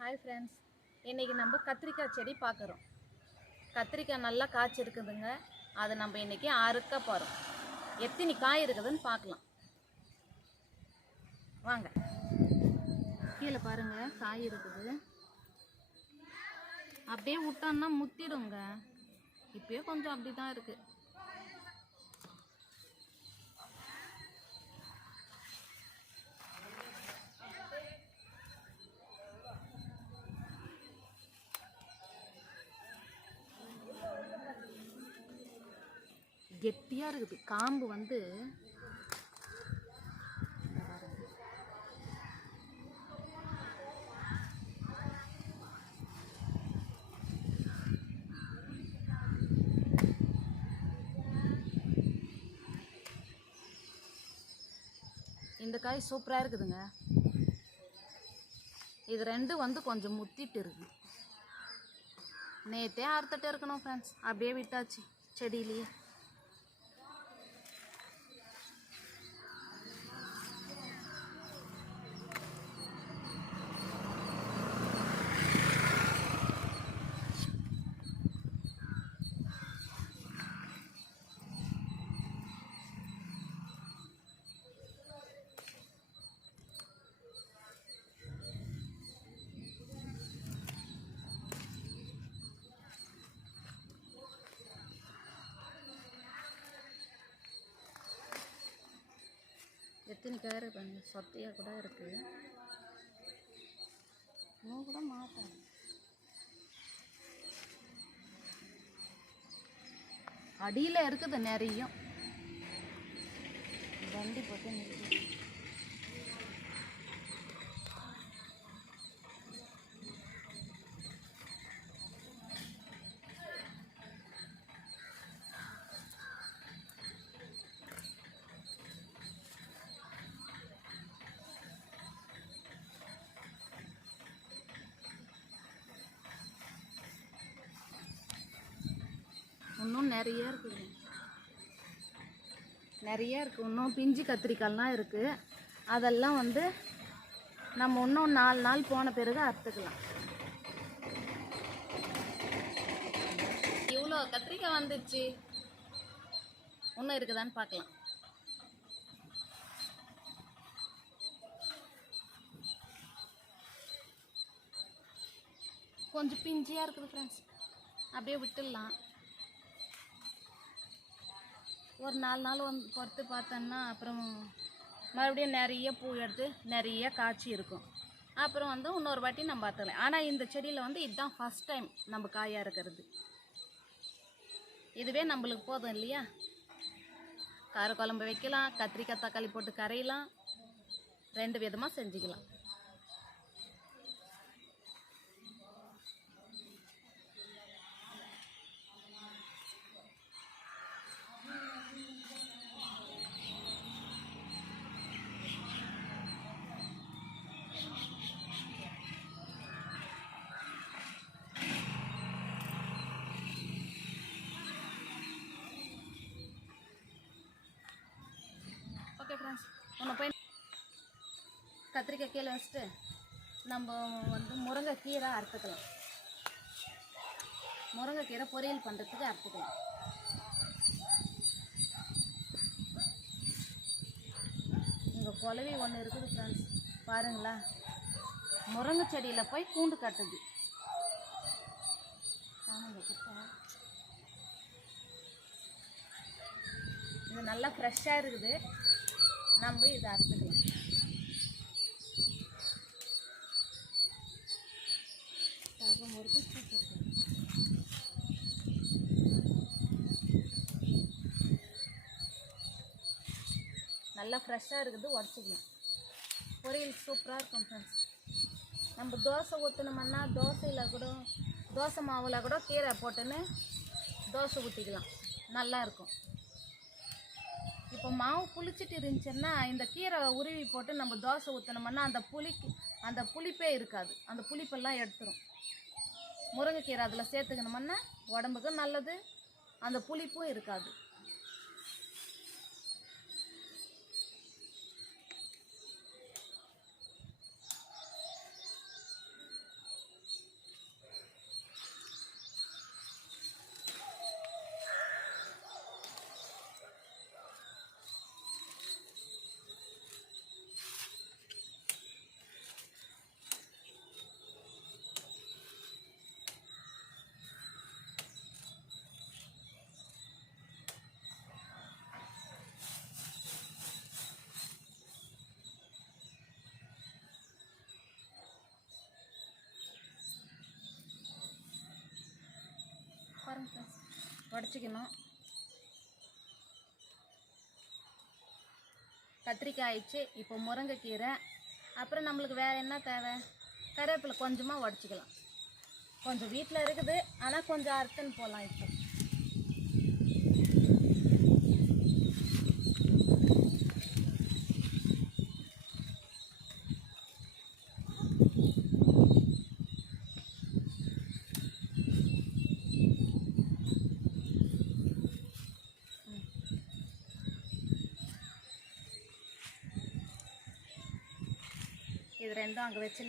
Hi friends இன்றைக்கி நம்ம கத்திரிக்காய் செடி பார்க்குறோம். கத்திரிக்காய் நல்லா காய்ச்சி இருக்குதுங்க அதை நம்ம இன்றைக்கி அறுக்க போகிறோம் எத்தனை காய் இருக்குதுன்னு பார்க்கலாம். வாங்க. கீழே பாருங்க காய் இருக்குது. அப்படியே விட்டோன்னா முத்திடுங்க. இப்பயே கொஞ்சம் அப்படி தான் இருக்குது கெட்டியாக இருக்குது. காம்பு வந்து இந்த காய் சூப்பராக இருக்குதுங்க. இது ரெண்டும் வந்து கொஞ்சம் முத்திட்டு இருக்கு. நேற்றே அறுத்துட்டே இருக்கணும் ஃப்ரெண்ட்ஸ் அப்படியே விட்டாச்சு செடியிலேயே. எத்தனை கேர் கொஞ்சம் சொத்தையாக கூட இருக்குது இன்னும் கூட மாட்டேன் அடியில் இருக்குது நிறையும் வண்டி போட்டு நிறுத்தி. இன்னும் நிறைய இருக்குது நிறைய இருக்குது இன்னும் பிஞ்சு கத்திரிக்காய்லாம் இருக்குது அதெல்லாம் வந்து நம்ம இன்னும் நாலு நாள் போன பிறகு அறுத்துக்கலாம். இவ்வளோ கத்திரிக்காய் வந்துடுச்சு இன்னும் இருக்குதான்னு பார்க்கலாம். கொஞ்சம் பிஞ்சியாக இருக்குது ஃப்ரெண்ட்ஸ் அப்படியே விட்டுடலாம். ஒரு நாலு நாள் வந்து பொறுத்து பார்த்தோன்னா அப்புறம் மறுபடியும் நிறைய பூ எடுத்து நிறைய காய்ச்சி இருக்கும். அப்புறம் வந்து இன்னொரு வாட்டி நம்ம பார்த்துக்கலாம் ஆனால் இந்த செடியில் வந்து இதுதான் ஃபஸ்ட் டைம் நம்ம காயாக இருக்கிறது. இதுவே நம்மளுக்கு போதும் இல்லையா? கார குழம்பு வைக்கலாம் கத்திரிக்காய் தக்காளி போட்டு கரையலாம். ரெண்டு விதமாக செஞ்சுக்கலாம். ஓகே ஃப்ரெண்ட்ஸ் உன்னை போய் கத்திரிக்காய் கீழே வச்சுட்டு நம்ம வந்து முருங்கைக்கீரை அறுத்துக்கலாம். முருங்கைக்கீரை பொரியல் பண்ணுறதுக்கு அறுத்துக்கலாம். இங்கே குலவி ஒன்று இருக்குது ஃப்ரெண்ட்ஸ் பாருங்களா. முருங்கை செடியில் போய் கூண்டு கட்டுது. இது நல்லா ஃப்ரெஷ்ஷாக இருக்குது. நம்ம இதை அறுத்துக்கலாம். சூப்பர் நல்லா ஃப்ரெஷ்ஷாக இருக்குது உடச்சிக்கலாம். பொரியல் சூப்பராக இருக்கும் ஃப்ரெண்ட்ஸ் நம்ம தோசை ஊற்றணுமன்னா தோசையில் கூட தோசை மாவில் கூட கீரை போட்டுன்னு தோசை ஊற்றிக்கலாம் நல்லா இருக்கும். இப்போ மாவு புளிச்சிட்டு இருந்துச்சுன்னா இந்த கீரை உருவி போட்டு நம்ம தோசை ஊற்றினோம்னா அந்த புளிக்கு அந்த புளிப்பே இருக்காது. அந்த புளிப்பெல்லாம் எடுத்துரும். முருங்கைக்கீரை அதில் சேர்த்துக்கணுமன்னா உடம்புக்கும் நல்லது அந்த புளிப்பும் இருக்காது. உடச்சிக்கணும். கத்திரிக்காய் ஆயிடுச்சு. இப்போ முருங்கைக்கீரை. அப்புறம் நம்மளுக்கு வேறு என்ன தேவை? கருவேப்பிலை கொஞ்சமாக உடச்சிக்கலாம். கொஞ்சம் வீட்டில் இருக்குது. ஆனால் கொஞ்சம் அறுத்துன்னு போகலாம் இப்போ. இது ரெண்டும் அங்கே வச்சு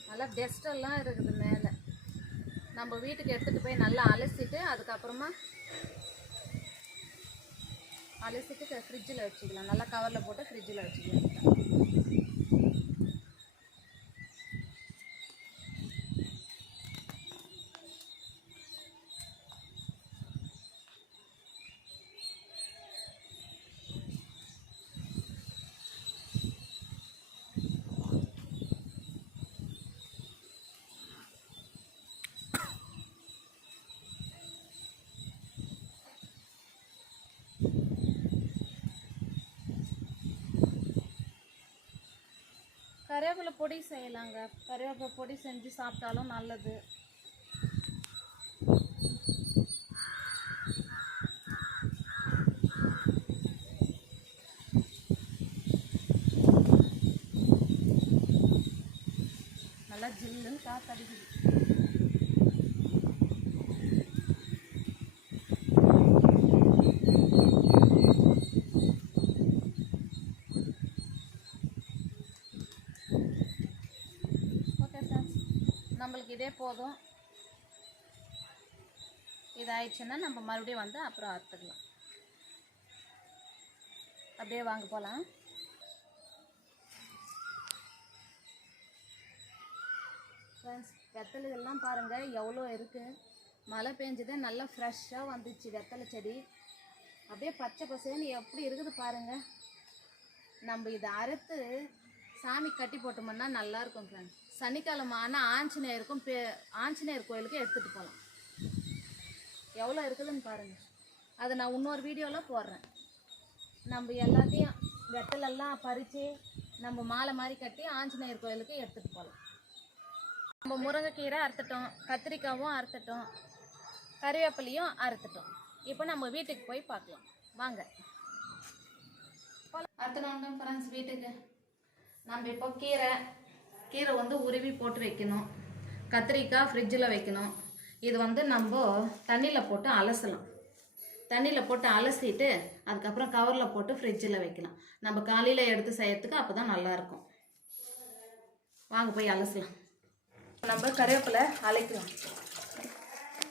நல்லா டெஸ்டெல்லாம் எல்லாம் இருக்குது மேலே. நம்ம வீட்டுக்கு எடுத்துகிட்டு போய் நல்லா அலசிட்டு அதுக்கப்புறமா அலசிட்டு ஃப்ரிட்ஜில் வச்சுக்கலாம். நல்லா கவரில் போட்டு ஃப்ரிட்ஜில் வச்சுக்கலாம். கருவேப்பிலை பொடி செய்யலாங்க. கருவேப்பிலை பொடி செஞ்சு சாப்பிட்டாலும் நல்லது. நல்லா ஜில்லுன்னு காத்தடிக்குது ஓகே சார் நம்மளுக்கு இதே போதும். இதாயிடுச்சுன்னா நம்ம மறுபடியும் வந்து அப்புறம் அறுத்துக்கலாம். அப்படியே வாங்க போகலாம் ஃப்ரெண்ட்ஸ் வெத்தலைகள்லாம் பாருங்கள் எவ்வளோ இருக்குது மழை பெஞ்சது நல்லா ஃப்ரெஷ்ஷாக வந்துச்சு வெத்தலை செடி. அப்படியே பச்சை பசேன்னு எப்படி இருக்குது பாருங்கள் நம்ம இதை அறுத்து சாமி கட்டி போட்டோம்னா நல்லா இருக்கும் ஃப்ரெண்ட்ஸ் சனிக்கிழமை ஆனால் ஆஞ்சநேயருக்கும் பே ஆஞ்சநேயர் கோயிலுக்கும் எடுத்துகிட்டு போகலாம் எவ்வளோ இருக்குதுன்னு பாருங்கள் அதை நான் இன்னொரு வீடியோவில் போடுறேன். நம்ம எல்லாத்தையும் வெட்டலெல்லாம் பறித்து நம்ம மாலை மாதிரி கட்டி ஆஞ்சநேயர் கோயிலுக்கு எடுத்துகிட்டு போகலாம் நம்ம முருங்கைக்கீரை அறுத்துட்டோம் கத்திரிக்காவும் அறுத்துட்டோம் கறிவேப்பிலையும் அறுத்துட்டோம். இப்போ நம்ம வீட்டுக்கு போய் பார்க்கலாம். வாங்க. அறுத்துனோம் ஃப்ரெண்ட்ஸ் வீட்டுக்கு. நம்ம இப்போ கீரை கீரை வந்து உருவி போட்டு வைக்கணும். கத்திரிக்காய் ஃப்ரிட்ஜில் வைக்கணும். இது வந்து நம்ம தண்ணியில் போட்டு அலசலாம். தண்ணியில் போட்டு அலசிட்டு அதுக்கப்புறம் கவரில் போட்டு ஃப்ரிட்ஜில் வைக்கலாம். நம்ம காலையில் எடுத்து செய்யறதுக்கு அப்போ தான் நல்லாயிருக்கும் வாங்க போய் அலசலாம். நம்ம கருவேப்பிலை அலைக்கலாம்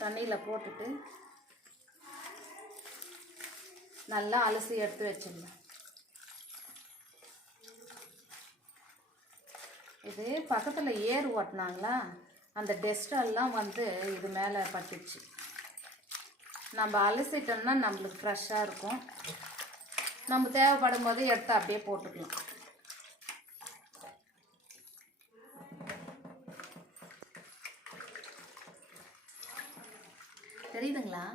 தண்ணியில் போட்டுட்டு நல்லா அலசி எடுத்து வச்சிடலாம். இது பக்கத்தில் ஏர் ஓட்டினாங்களா? அந்த டெஸ்டெல்லாம் வந்து இது மேலே பட்டுச்சு. நம்ம அலசிட்டோம்னா நம்மளுக்கு ஃப்ரெஷ்ஷாக இருக்கும். நம்ம தேவைப்படும் போது எடுத்து அப்படியே போட்டுக்கலாம். தெரியுதுங்களா?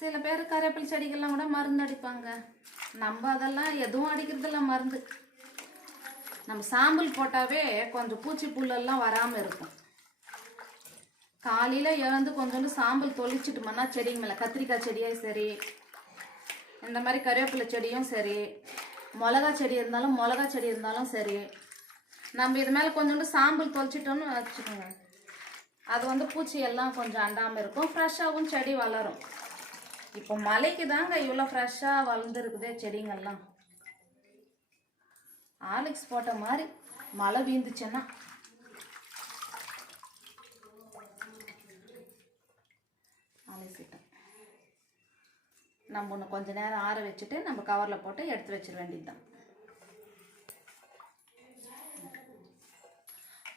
சில பேர் கருவேப்பிலை செடிகள்லாம் கூட மருந்து அடிப்பாங்க. நம்ம அதெல்லாம் எதுவும் அடிக்கிறதில்ல மருந்து. நம்ம சாம்பல் போட்டாவே கொஞ்சம் பூச்சி புல்லெல்லாம் வராமல் இருக்கும். காலையில் எழுந்து கொஞ்சோண்டு சாம்பல் தொளிச்சிட்டோம்னா செடிங்க மேலே கத்திரிக்காய் செடியும் சரி இந்த மாதிரி கருவேப்பிலை செடியும் சரி மிளகா செடி இருந்தாலும் மிளகா செடி இருந்தாலும் சரி நம்ம இது மேலே கொஞ்சோண்டு சாம்பல் தொளிச்சிட்டோம்னு வச்சுக்கோங்க. அது வந்து பூச்சி எல்லாம் கொஞ்சம் அண்டாமல் இருக்கும் ஃப்ரெஷ்ஷாகவும் செடி வளரும். இப்போ மலைக்கு தாங்க இவ்வளோ ஃப்ரெஷ்ஷாக வளர்ந்துருக்குதே செடிங்கள்லாம். ஆலிக்ஸ் போட்ட மாதிரி மழை வீந்துச்சுன்னா அலசிட்டோம் நம்ம ஒன்று கொஞ்ச நேரம் ஆற வச்சுட்டு நம்ம கவரில் போட்டு எடுத்து வச்சிட வேண்டியது தான்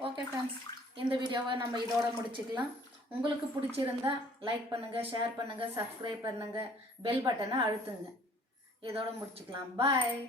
ஓகே ஃப்ரெண்ட்ஸ் இந்த வீடியோவை நம்ம இதோட முடிச்சுக்கலாம். உங்களுக்கு பிடிச்சிருந்தா லைக் பண்ணுங்கள் ஷேர் பண்ணுங்கள் சப்ஸ்கிரைப் பண்ணுங்கள் பெல் பட்டனை அழுத்துங்க. இதோட முடிச்சுக்கலாம். பாய்